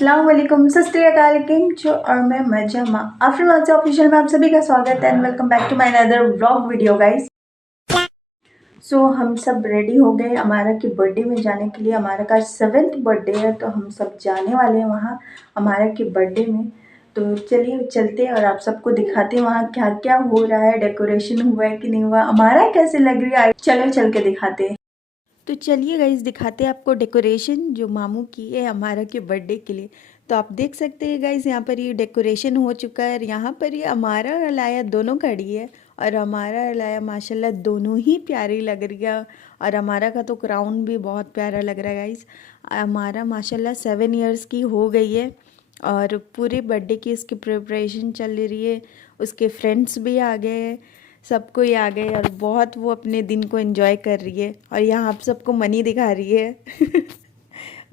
अस्सलाम वालेकुम, सत श्री अकाल, केम छो और मैं मजामा। आफ्टर से ऑफिशियल में आप सभी का स्वागत है and welcome back to my another vlog video guys. So हम सब रेडी हो गए अमारा के बर्थडे में जाने के लिए। अमारा का 7th बर्थडे है तो हम सब जाने वाले हैं वहाँ अमारा के बर्थडे में। तो चलिए चलते हैं और आप सबको दिखाते हैं वहाँ क्या क्या हो रहा है, डेकोरेशन हुआ है कि नहीं हुआ, अमारा कैसे लग रही है। चलो चल के दिखाते हैं। तो चलिए गाइस दिखाते हैं आपको डेकोरेशन जो मामू की है हमारा के बर्थडे के लिए। तो आप देख सकते हैं गाइस यहाँ पर ये डेकोरेशन हो चुका है और यहाँ पर ये हमारा और अलाया दोनों खड़ी है और हमारा और अलाया माशाल्लाह दोनों ही प्यारी लग रही है। और हमारा का तो क्राउन भी बहुत प्यारा लग रहा है गाइस। हमारा माशाल्लाह 7 इयर्स की हो गई है और पूरे बर्थडे की इसकी प्रिपरेशन चल रही है। उसके फ्रेंड्स भी आ गए हैं, सब कोई आ गए और बहुत वो अपने दिन को एंजॉय कर रही है। और यहाँ आप सबको मनी दिखा रही है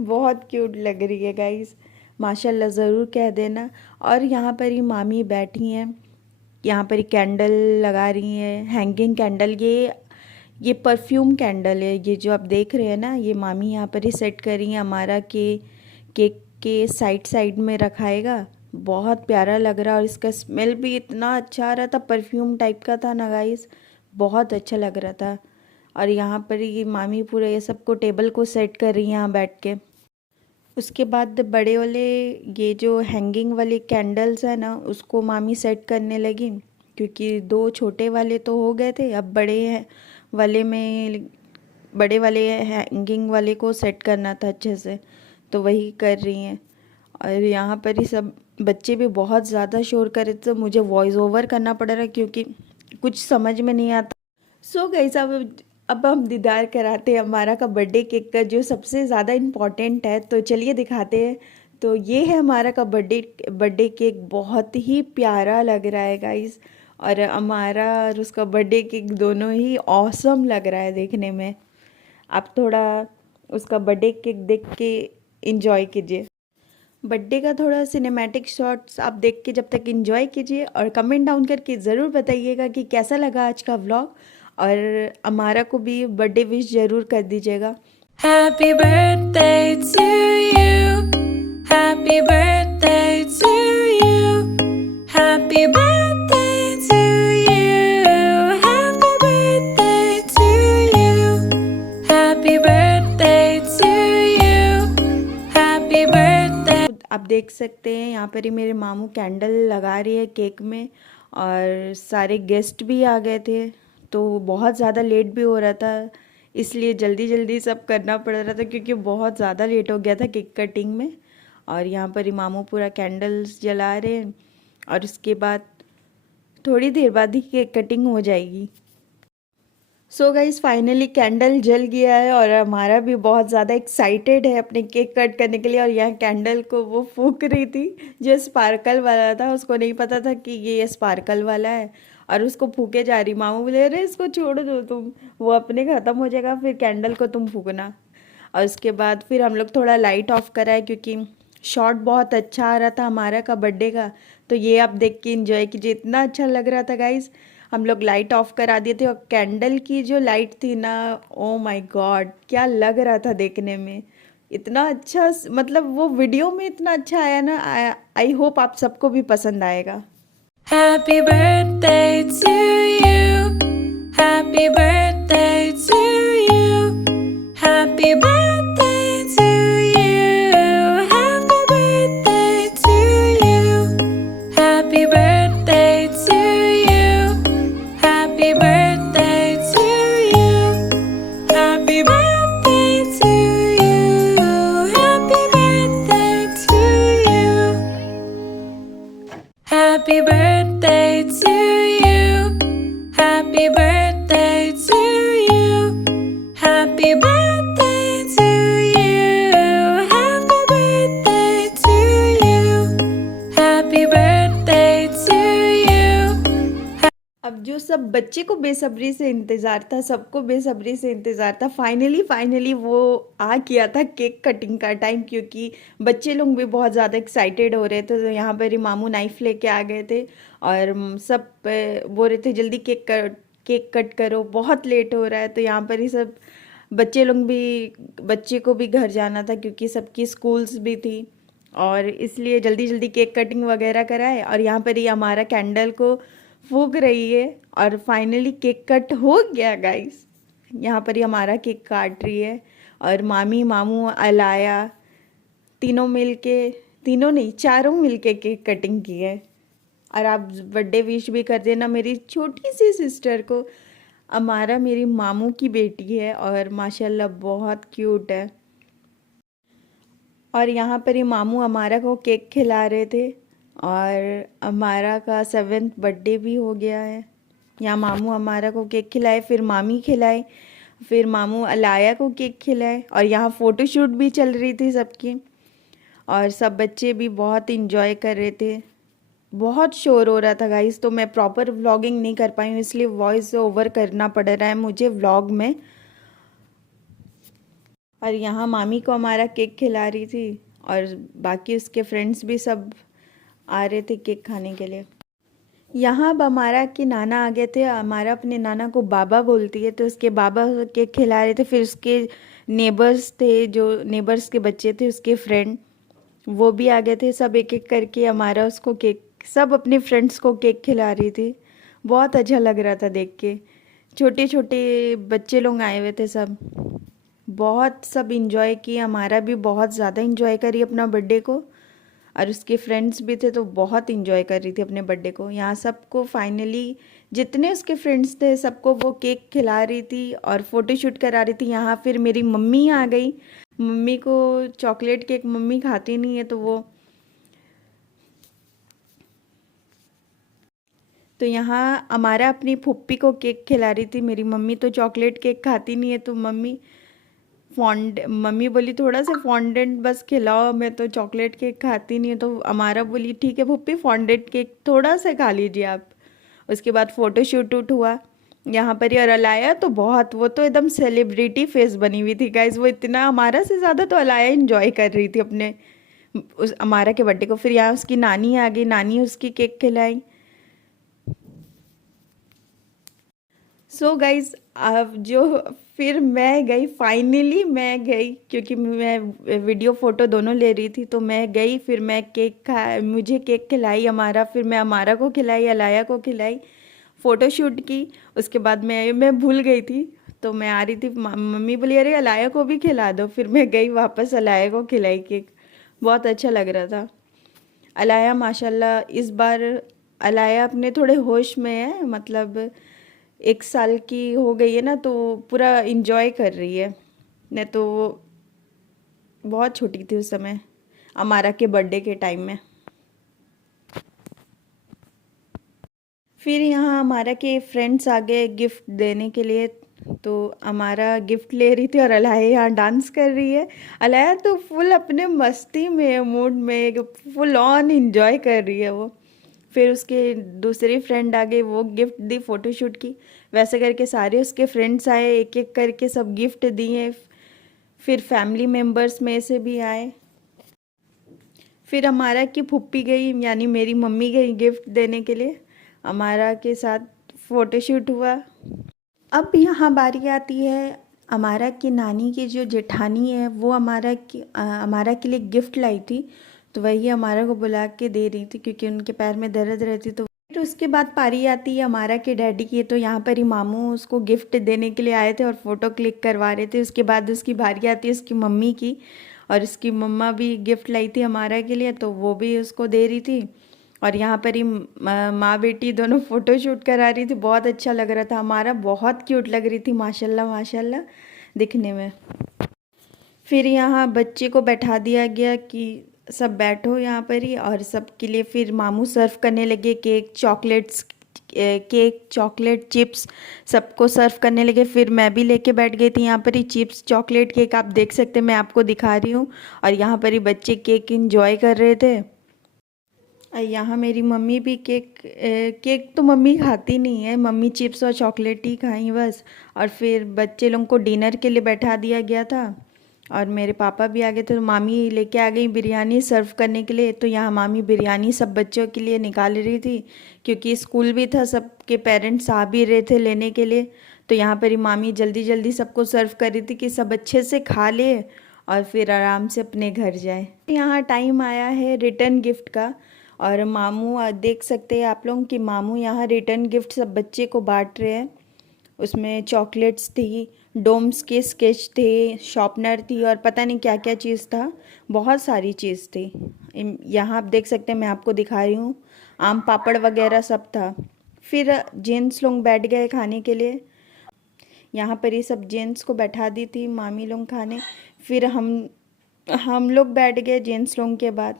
बहुत क्यूट लग रही है गाइस, माशाल्लाह ज़रूर कह देना। और यहाँ पर ही मामी बैठी हैं, यहाँ पर ही कैंडल लगा रही हैं, हैंगिंग कैंडल। ये परफ्यूम कैंडल है, ये जो आप देख रहे हैं ना, ये मामी यहाँ पर ही सेट कर रही हैं। हमारा केक के साइड साइड में रखाएगा, बहुत प्यारा लग रहा है। और इसका स्मेल भी इतना अच्छा आ रहा था, परफ्यूम टाइप का था ना गाइस, बहुत अच्छा लग रहा था। और यहाँ पर ये मामी पूरा ये सबको टेबल को सेट कर रही है यहाँ बैठ के। उसके बाद बड़े वाले ये जो हैंगिंग वाले कैंडल्स है ना, उसको मामी सेट करने लगी क्योंकि 2 छोटे वाले तो हो गए थे, अब बड़े वाले हैंगिंग वाले को सेट करना था अच्छे से, तो वही कर रही हैं। और यहाँ पर ही सब बच्चे भी बहुत ज़्यादा शोर कर रहे थे, तो मुझे वॉइस ओवर करना पड़ रहा क्योंकि कुछ समझ में नहीं आता। सो गाइस अब हम दीदार कराते हैं हमारा का बर्थडे केक का, जो सबसे ज़्यादा इम्पॉर्टेंट है। तो चलिए दिखाते हैं। तो ये है हमारा का बर्थडे केक, बहुत ही प्यारा लग रहा है गाइस। और हमारा और उसका बर्थडे केक दोनों ही ऑसम लग रहा है देखने में। आप थोड़ा उसका बर्थडे केक देख के इंजॉय कीजिए। बर्थडे का थोड़ा सिनेमैटिक शॉट्स आप देख के जब तक एंजॉय कीजिए और कमेंट डाउन करके ज़रूर बताइएगा कि कैसा लगा आज का व्लॉग। और अमारा को भी बर्थडे विश ज़रूर कर दीजिएगा। Happy birthday to you. Happy birthday to you. Happy birthday to you. Happy birthday to you. Happy birthday to you. Happy birthday. आप देख सकते हैं यहाँ पर ही मेरे मामू कैंडल लगा रही है केक में और सारे गेस्ट भी आ गए थे, तो बहुत ज़्यादा लेट भी हो रहा था, इसलिए जल्दी जल्दी सब करना पड़ रहा था क्योंकि बहुत ज़्यादा लेट हो गया था केक कटिंग में। और यहाँ पर ही मामू पूरा कैंडल्स जला रहे हैं और उसके बाद थोड़ी देर बाद ही केक कटिंग हो जाएगी। सो गाइस फाइनली कैंडल जल गया है और हमारा भी बहुत ज़्यादा एक्साइटेड है अपने केक कट करने के लिए। और यहाँ कैंडल को वो फूंक रही थी जो स्पार्कल वाला था, उसको नहीं पता था कि ये स्पार्कल वाला है और उसको फूके जा रही। मामू बोले अरे इसको छोड़ दो तुम, वो अपने ख़त्म हो जाएगा, फिर कैंडल को तुम फूकना। और उसके बाद फिर हम लोग थोड़ा लाइट ऑफ कराए क्योंकि शॉट बहुत अच्छा आ रहा था हमारा का बर्थडे का। तो ये आप देख के इंजॉय कीजिए, इतना अच्छा लग रहा था गाइस। हम लोग लाइट ऑफ करा दिए थे और कैंडल की जो लाइट थी ना, ओ माय गॉड क्या लग रहा था देखने में, इतना अच्छा, मतलब वो वीडियो में इतना अच्छा आया ना। आई होप आप सबको भी पसंद आएगा। Happy birthday to you. Happy birthday to you. Happy birthday to you. Happy birthday to you. Happy birthday to you. Happy birthday to you. Happy birthday to you. Happy birthday to you. Happy birthday to you. Happy birthday to you. Happy birthday to you. Happy birthday to you. Happy birthday to you. अब जो सब बच्चे को बेसब्री से इंतज़ार था, सबको बेसब्री से इंतज़ार था, फाइनली वो आ गया था केक कटिंग का टाइम, क्योंकि बच्चे लोग भी बहुत ज़्यादा एक्साइटेड हो रहे थे। तो यहाँ पर ही मामू नाइफ़ लेके आ गए थे और सब बोल रहे थे जल्दी केक कट करो, बहुत लेट हो रहा है। तो यहाँ पर ही सब बच्चे को भी घर जाना था क्योंकि सबकी स्कूल्स भी थी और इसलिए जल्दी जल्दी केक कटिंग वगैरह कराए। और यहाँ पर ये हमारा कैंडल को फूंक रही है और फाइनली केक कट हो गया गाइस। यहाँ पर ही हमारा केक काट रही है और मामी मामू अलाया तीनों मिलके, तीनों नहीं चारों मिलके केक कटिंग की है। और आप बर्थडे विश भी कर देना मेरी छोटी सी सिस्टर को। अमारा मेरी मामू की बेटी है और माशाल्लाह बहुत क्यूट है। और यहाँ पर ही मामू अमारा को केक खिला रहे थे और अमारा का 7th बर्थडे भी हो गया है। यहाँ मामू अमारा को केक खिलाए, फिर मामी खिलाए, फिर मामू अलाया को केक खिलाए। और यहाँ फ़ोटोशूट भी चल रही थी सबकी और सब बच्चे भी बहुत इंजॉय कर रहे थे। बहुत शोर हो रहा था गाइस, तो मैं प्रॉपर व्लॉगिंग नहीं कर पाई हूँ, इसलिए वॉइस ओवर करना पड़ रहा है मुझे व्लॉग में। और यहाँ मामी को हमारा केक खिला रही थी और बाकी उसके फ्रेंड्स भी सब आ रहे थे केक खाने के लिए। यहाँ अब हमारा के नाना आ गए थे। हमारा अपने नाना को बाबा बोलती है, तो उसके बाबा केक खिला रहे थे। फिर उसके नेबर्स थे, जो नेबर्स के बच्चे थे उसके फ्रेंड, वो भी आ गए थे। सब एक एक करके हमारा उसको केक, सब अपने फ्रेंड्स को केक खिला रही थी। बहुत अच्छा लग रहा था देख के। छोटे छोटे बच्चे लोग आए हुए थे सब, बहुत सब इंजॉय किए। हमारा भी बहुत ज़्यादा इंजॉय करी अपना बर्थडे को और उसके फ्रेंड्स भी थे तो बहुत इंजॉय कर रही थी अपने बर्थडे को। यहाँ सबको फाइनली जितने उसके फ्रेंड्स थे सबको वो केक खिला रही थी और फ़ोटोशूट करा रही थी। यहाँ फिर मेरी मम्मी आ गई। मम्मी को चॉकलेट केक मम्मी खाती नहीं है, तो यहाँ हमारा अपनी फुप्पी को केक खिला रही थी। मेरी मम्मी तो चॉकलेट केक खाती नहीं है, तो मम्मी बोली थोड़ा सा फॉन्डेंट बस खिलाओ, मैं तो चॉकलेट केक खाती नहीं है। तो हमारा बोली ठीक है फुप्पी, फॉन्डेंट केक थोड़ा सा खा लीजिए आप। उसके बाद फ़ोटो शूट हुआ यहाँ पर ही। और अलाया तो बहुत, वो तो एकदम सेलिब्रिटी फेस बनी हुई थी गाइज। वो इतना हमारा से ज़्यादा तो अलाया इंजॉय कर रही थी अपने उस हमारा के बर्थडे को। फिर यहाँ उसकी नानी आ गई, नानी उसकी केक खिलाई। सो गाइज अब जो फिर मैं गई, फाइनली मैं गई, क्योंकि मैं वीडियो फ़ोटो दोनों ले रही थी, तो मैं गई। फिर मैं मुझे केक खिलाई हमारा, फिर मैं हमारा को खिलाई, अलाया को खिलाई, फ़ोटो शूट की। उसके बाद मैं भूल गई थी, तो मैं आ रही थी, मम्मी बोली अरे अलाया को भी खिला दो। फिर मैं गई वापस, अलाया को खिलाई केक। बहुत अच्छा लग रहा था। अलाया माशाल्लाह इस बार अलाया अपने थोड़े होश में है, मतलब 1 साल की हो गई है ना, तो पूरा इंजॉय कर रही है। नहीं तो वो बहुत छोटी थी उस समय, हमारा के बर्थडे के टाइम में। फिर यहाँ हमारा के फ्रेंड्स आ गए गिफ्ट देने के लिए, तो हमारा गिफ्ट ले रही थी और अलाया यहाँ डांस कर रही है। अलाया तो फुल अपने मस्ती में, मूड में, फुल ऑन इंजॉय कर रही है वो। फिर उसके दूसरी फ्रेंड आ गई, वो गिफ्ट दी, फ़ोटोशूट की। वैसे करके सारे उसके फ्रेंड्स आए, एक एक करके सब गिफ्ट दिए। फिर फैमिली मेम्बर्स में से भी आए। फिर हमारा की फुप्पी गई, यानी मेरी मम्मी गई गिफ्ट देने के लिए। हमारा के साथ फ़ोटोशूट हुआ। अब यहाँ बारी आती है हमारा की नानी की, जो जेठानी है वो हमारा के लिए गिफ्ट लाई थी, तो वही हमारा को बुला के दे रही थी क्योंकि उनके पैर में दर्द रहती। तो फिर उसके बाद पारी आती है हमारा के डैडी की, तो यहाँ पर ही मामू उसको गिफ्ट देने के लिए आए थे और फ़ोटो क्लिक करवा रहे थे। उसके बाद उसकी बारी आती है उसकी मम्मी की, और उसकी मम्मा भी गिफ्ट लाई थी हमारा के लिए, तो वो भी उसको दे रही थी। और यहाँ पर ही माँ बेटी दोनों फ़ोटो शूट करा रही थी। बहुत अच्छा लग रहा था, हमारा बहुत क्यूट लग रही थी माशाल्लाह माशाल्लाह दिखने में। फिर यहाँ बच्चे को बैठा दिया गया कि सब बैठो यहाँ पर ही, और सबके लिए फिर मामू सर्व करने लगे केक, चॉकलेट, चिप्स, सबको सर्व करने लगे। फिर मैं भी लेके बैठ गई थी यहाँ पर ही चिप्स, चॉकलेट, केक। आप देख सकते हैं, मैं आपको दिखा रही हूँ। और यहाँ पर ही बच्चे केक इंजॉय कर रहे थे। यहाँ मेरी मम्मी भी केक तो मम्मी खाती नहीं है, मम्मी चिप्स और चॉकलेट ही खाई बस। और फिर बच्चे लोगों को डिनर के लिए बैठा दिया गया था और मेरे पापा भी आ गए थे, तो मामी लेके आ गई बिरयानी सर्व करने के लिए। तो यहाँ मामी बिरयानी सब बच्चों के लिए निकाल रही थी, क्योंकि स्कूल भी था, सबके पेरेंट्स आ भी रहे थे लेने के लिए। तो यहाँ पर ही मामी जल्दी जल्दी सबको सर्व कर रही थी कि सब अच्छे से खा ले और फिर आराम से अपने घर जाए। यहाँ टाइम आया है रिटर्न गिफ्ट का, और मामू देख सकते हैं आप लोग कि मामू यहाँ रिटर्न गिफ्ट सब बच्चे को बांट रहे हैं। उसमें चॉकलेट्स थी, डोम्स के स्केच थे, शॉर्पनर थी और पता नहीं क्या क्या चीज़ था, बहुत सारी चीज़ थी। यहाँ आप देख सकते हैं, मैं आपको दिखा रही हूँ, आम पापड़ वगैरह सब था। फिर जेंट्स लोग बैठ गए खाने के लिए। यहाँ पर ये सब जेंट्स को बैठा दी थी मामी लोग खाने। फिर हम लोग बैठ गए जेंट्स लोग के बाद।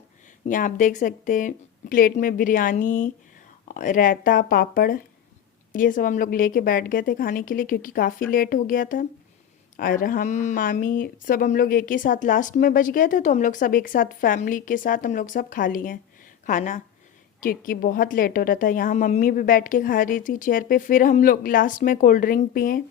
यहाँ आप देख सकते हैं प्लेट में बिरयानी, रायता, पापड़, ये सब हम लोग लेके बैठ गए थे खाने के लिए, क्योंकि काफ़ी लेट हो गया था। और हम मामी सब हम लोग एक ही साथ लास्ट में बच गए थे, तो हम लोग सब एक साथ फैमिली के साथ हम लोग सब खा लिए खाना, क्योंकि बहुत लेट हो रहा था। यहाँ मम्मी भी बैठ के खा रही थी चेयर पे। फिर हम लोग लास्ट में कोल्ड ड्रिंक पिए।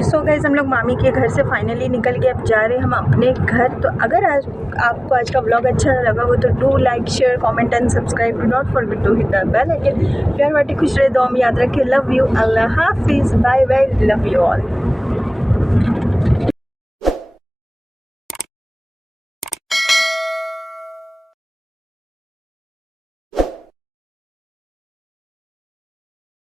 सो गाइस, हम लोग मामी के घर से फाइनली निकल के अब जा रहे हैं हम अपने घर। तो अगर आज आपको आज का व्लॉग अच्छा लगा हो तो do like, share, comment and subscribe. Do not forget to hit the bell icon. प्यार बाटी खुश रहे, दुआ में याद रखे। लव यू, अल्लाह हाफिज़, bye bye, love you all.